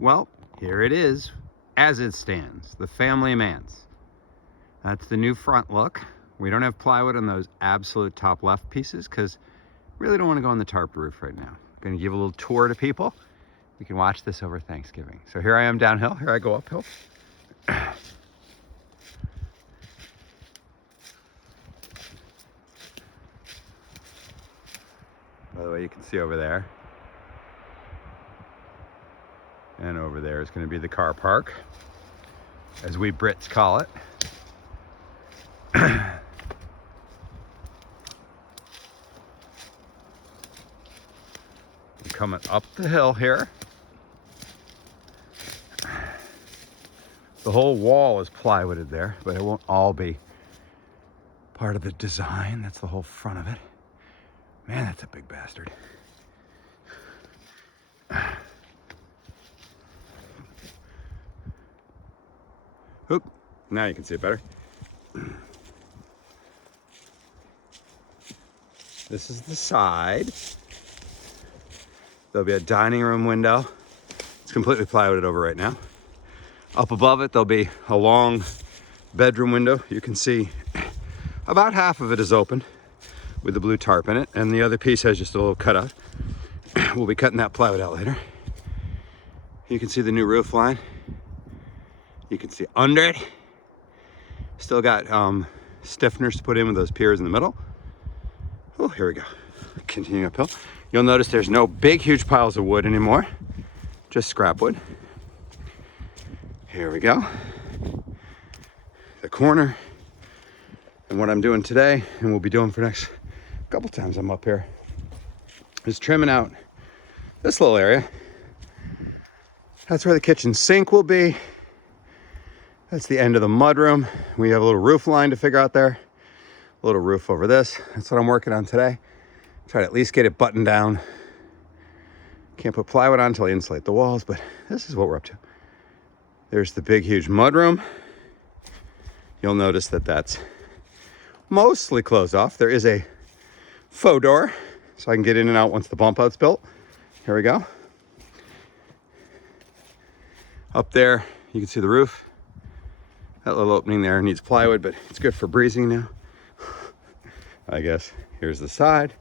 Well, here it is, as it stands, the Family Manse. That's the new front look. We don't have plywood on those absolute top left pieces because really don't want to go on the tarp roof right now. Going to give a little tour to people. We can watch this over Thanksgiving. So here I am downhill, here I go uphill. By the way, you can see over there. And over there is going to be the car park, as we Brits call it. Coming up the hill here. The whole wall is plywooded there, but it won't all be part of the design. That's the whole front of it. Man, that's a big bastard. Oop, now you can see it better. This is the side. There'll be a dining room window. It's completely plywooded over right now. Up above it, there'll be a long bedroom window. You can see about half of it is open with the blue tarp in it, and the other piece has just a little cutout. We'll be cutting that plywood out later. You can see the new roof line. You can see under it. Still got stiffeners to put in with those piers in the middle. Oh, here we go. Continuing uphill. You'll notice there's no big, huge piles of wood anymore. Just scrap wood. Here we go. The corner. And what I'm doing today, and we'll be doing for the next couple times I'm up here, is trimming out this little area. That's where the kitchen sink will be. That's the end of the mudroom. We have a little roof line to figure out there. A little roof over this. That's what I'm working on today. Try to at least get it buttoned down. Can't put plywood on until I insulate the walls, but this is what we're up to. There's the big, huge mudroom. You'll notice that that's mostly closed off. There is a faux door, so I can get in and out once the bump out's built. Here we go. Up there, you can see the roof. That little opening there needs plywood, but it's good for breezing now, I guess. Here's the side.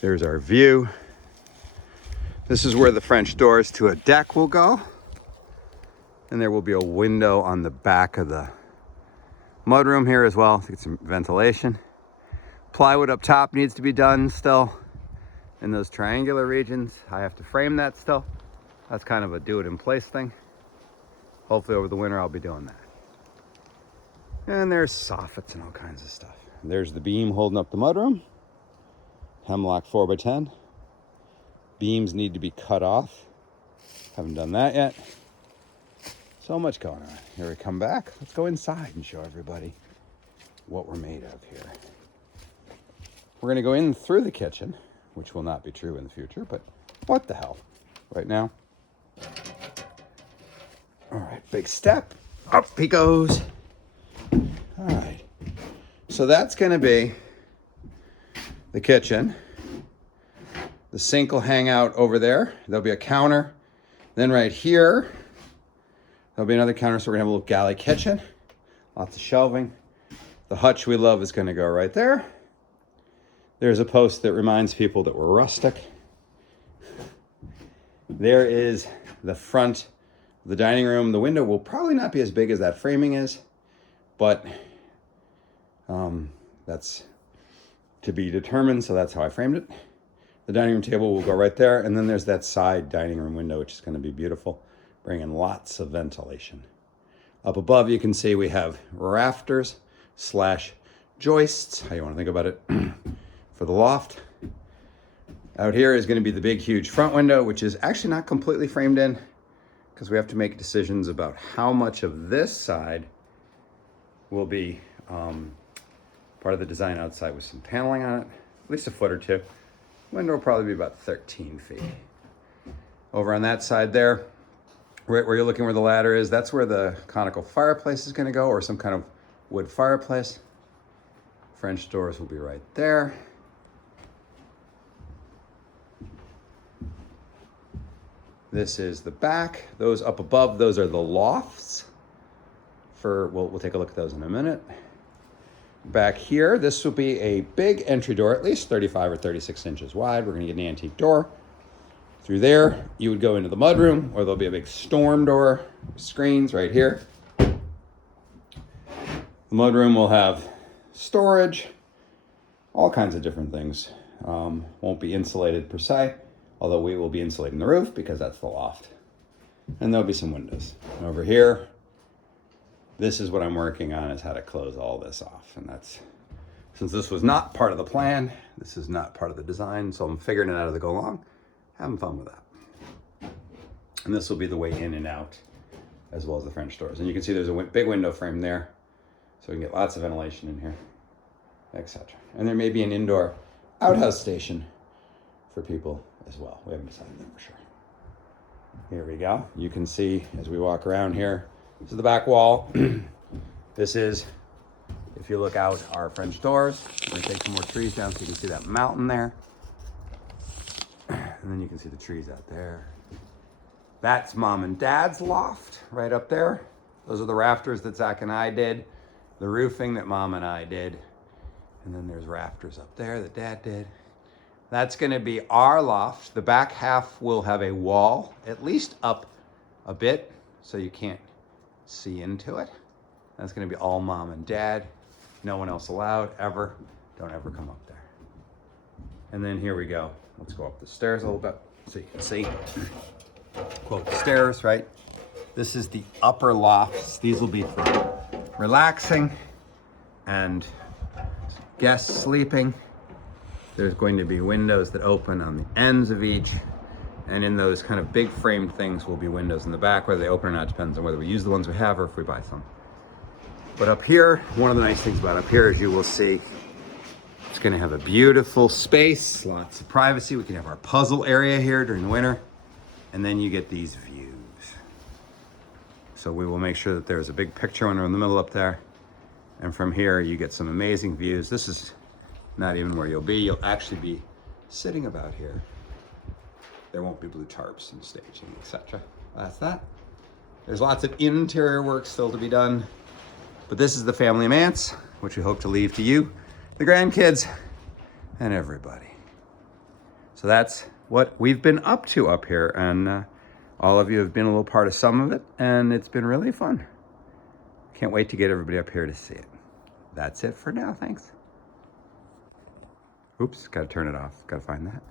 There's our view. This is where the French doors to a deck will go. And there will be a window on the back of the mudroom here as well to get some ventilation. Plywood up top needs to be done still in those triangular regions. I have to frame that still. That's kind of a do it in place thing. Hopefully over the winter I'll be doing that. And there's soffits and all kinds of stuff. There's the beam holding up the mudroom. Hemlock 4x10. Beams need to be cut off. Haven't done that yet. So much going on. Here we come back. Let's go inside and show everybody what we're made of here. We're gonna go in through the kitchen, which will not be true in the future, but what the hell. Right now. All right, big step. Up he goes. All right. So that's gonna be the kitchen. The sink will hang out over there. There'll be a counter. Then right here, there'll be another counter, so we're gonna have a little galley kitchen. Lots of shelving. The hutch we love is gonna go right there. There's a post that reminds people that we're rustic. There is the front of the dining room. The window will probably not be as big as that framing is, but that's to be determined, so that's how I framed it. The dining room table will go right there, and then there's that side dining room window, which is going to be beautiful, bringing lots of ventilation. Up above, you can see we have rafters / joists, how you want to think about it, for the loft. Out here is going to be the big, huge front window, which is actually not completely framed in, because we have to make decisions about how much of this side will be part of the design outside with some paneling on it, at least a foot or two. Window will probably be about 13 feet. Over on that side there, right where you're looking where the ladder is, that's where the conical fireplace is gonna go, or some kind of wood fireplace. French doors will be right there. This is the back. Those up above, those are the lofts. We'll take a look at those in a minute. Back here, this will be a big entry door, at least 35 or 36 inches wide. We're gonna get an antique door. Through there, you would go into the mudroom, or there'll be a big storm door, screens right here. The mudroom will have storage, all kinds of different things. Won't be insulated per se, although we will be insulating the roof because that's the loft. And there'll be some windows. And over here, this is what I'm working on, is how to close all this off. And that's, since this was not part of the plan, this is not part of the design, so I'm figuring it out as I go along, having fun with that. And this will be the way in and out, as well as the French doors. And you can see there's a big window frame there, so we can get lots of ventilation in here, etc. And there may be an indoor outhouse station for people as well. We haven't decided that for sure. Here we go. You can see as we walk around here, this is the back wall. This is, if you look out, our French doors. I'm gonna take some more trees down so you can see that mountain there. And then you can see the trees out there. That's Mom and Dad's loft right up there. Those are the rafters that Zach and I did. The roofing that Mom and I did. And then there's rafters up there that Dad did. That's gonna be our loft. The back half will have a wall, at least up a bit, so you can't see into it. That's gonna be all Mom and Dad. No one else allowed, ever. Don't ever come up there. And then here we go. Let's go up the stairs a little bit so you can see. Quote the stairs, right? This is the upper lofts. These will be for relaxing and guests sleeping. There's going to be windows that open on the ends of each. And in those kind of big framed things will be windows in the back. Whether they open or not depends on whether we use the ones we have or if we buy some. But up here, one of the nice things about up here is you will see it's gonna have a beautiful space, lots of privacy. We can have our puzzle area here during the winter. And then you get these views. So we will make sure that there's a big picture when we're in the middle up there. And from here, you get some amazing views. This is not even where you'll be. You'll actually be sitting about here. There won't be blue tarps and staging, etc. That's that. There's lots of interior work still to be done. But this is the family manse, which we hope to leave to you, the grandkids, and everybody. So that's what we've been up to up here. And all of you have been a little part of some of it, and it's been really fun. Can't wait to get everybody up here to see it. That's it for now, thanks. Oops, gotta turn it off, gotta find that.